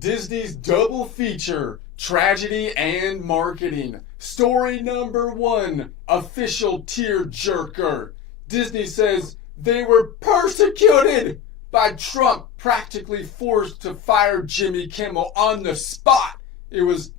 Disney's double feature, tragedy and marketing. Story number 1, official tearjerker. Disney says they were persecuted by Trump, practically forced to fire Jimmy Kimmel on the spot. It was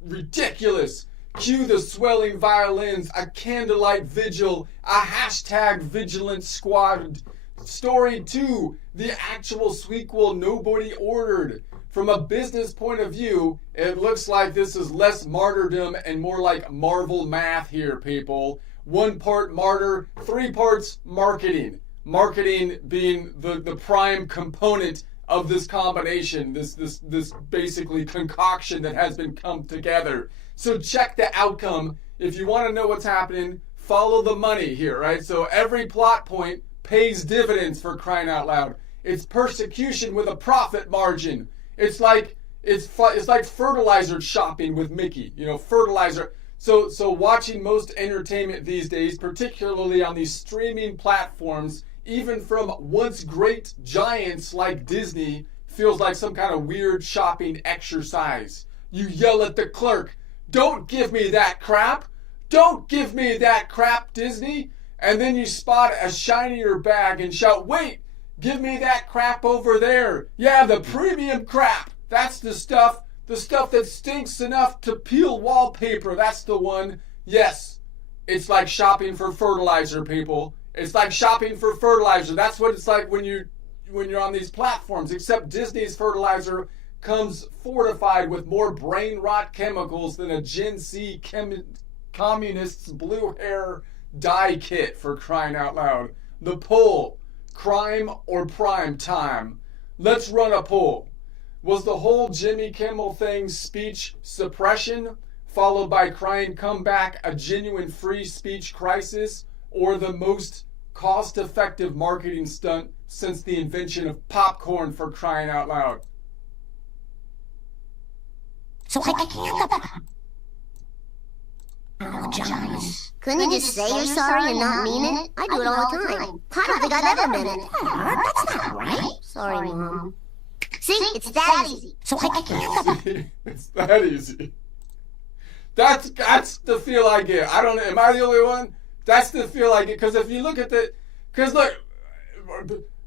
ridiculous. Cue the swelling violins, a candlelight vigil, a hashtag vigilant squad. Story 2, the actual sequel nobody ordered. From a business point of view, it looks like this is less martyrdom and more like Marvel math here, people. 1 part martyr, 3 parts marketing. Marketing being the prime component of this combination, this basically concoction that has been come together. So check the outcome. If you want to know what's happening, follow the money here, right? So every plot point pays dividends, for crying out loud. It's persecution with a profit margin. It's like fertilizer shopping with Mickey, fertilizer. So watching most entertainment these days, particularly on these streaming platforms, even from once great giants like Disney, feels like some kind of weird shopping exercise. You yell at the clerk, "Don't give me that crap! Don't give me that crap, Disney!" And then you spot a shinier bag and shout, "Wait, give me that crap over there. Yeah, the premium crap. That's the stuff that stinks enough to peel wallpaper. That's the one." Yes, it's like shopping for fertilizer, people. It's like shopping for fertilizer. That's what it's like when you're on these platforms, except Disney's fertilizer comes fortified with more brain rot chemicals than a Gen Z communist's blue hair dye kit, for crying out loud. The poll, crime or prime time? Let's run a poll. Was the whole Jimmy Kimmel thing speech suppression, followed by crying comeback a genuine free speech crisis, or the most cost-effective marketing stunt since the invention of popcorn, for crying out loud? So I can't apologize. Couldn't you just say you're sorry and not mean it? I do it all the time. I don't think I've ever meant it. That's not right. Sorry, Mom. See, it's that easy. So I can't. It's that easy. That's the feel I get. I don't know. Am I the only one? That's the feel I get. Because if you look at look,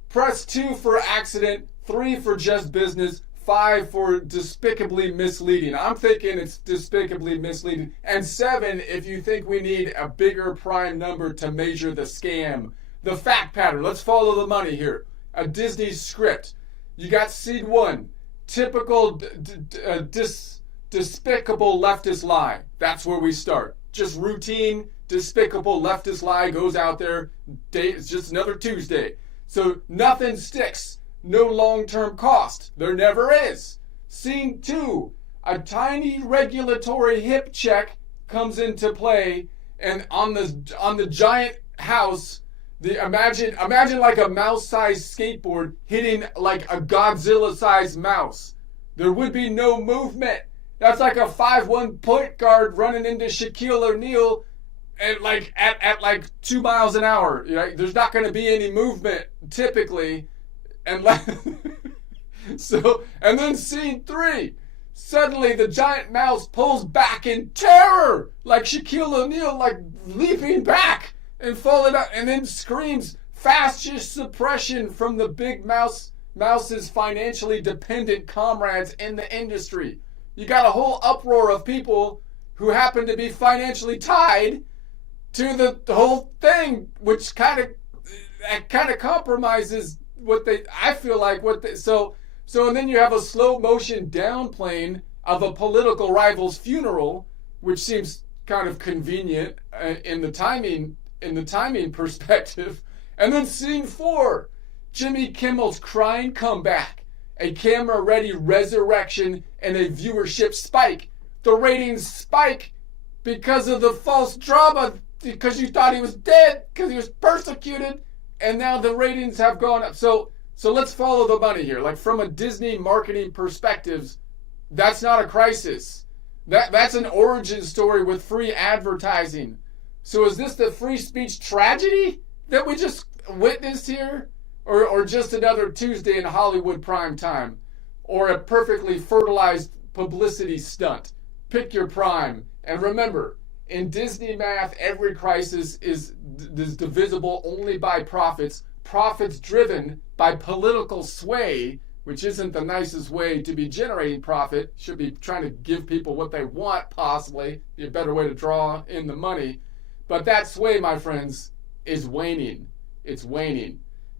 press 2 for accident, 3 for just business, 5 for despicably misleading. I'm thinking it's despicably misleading. And 7 if you think we need a bigger prime number to measure the scam. The fact pattern. Let's follow the money here. A Disney script. You got seed 1. Typical despicable leftist lie. That's where we start. Just routine, despicable leftist lie goes out there. It's just another Tuesday. So nothing sticks. No long-term cost. There never is. Scene 2. A tiny regulatory hip check comes into play, and on the giant house, imagine like a mouse-sized skateboard hitting like a Godzilla-sized mouse. There would be no movement. That's like a 5'1" point guard running into Shaquille O'Neal at like 2 miles an hour. There's not going to be any movement typically. And then scene 3, suddenly the giant mouse pulls back in terror, like Shaquille O'Neal, like leaping back and falling out, and then screams fascist suppression from the big mouse's financially dependent comrades in the industry. You got a whole uproar of people who happen to be financially tied to the whole thing, which kind of compromises and then you have a slow motion downplaying of a political rival's funeral, which seems kind of convenient in the timing perspective. And then scene 4, Jimmy Kimmel's crying comeback, a camera-ready resurrection, and a viewership spike. The ratings spike because of the false drama, because you thought he was dead, because he was persecuted. And now the ratings have gone up. So let's follow the money here. Like, from a Disney marketing perspective, that's not a crisis. That's an origin story with free advertising. So is this the free speech tragedy that we just witnessed here? Or just another Tuesday in Hollywood prime time? or a perfectly fertilized publicity stunt. Pick your prime. And remember, in Disney math, every crisis is divisible only by profits. Profits driven by political sway, which isn't the nicest way to be generating profit. Should be trying to give people what they want, possibly. Be a better way to draw in the money. But that sway, my friends, is waning. It's waning.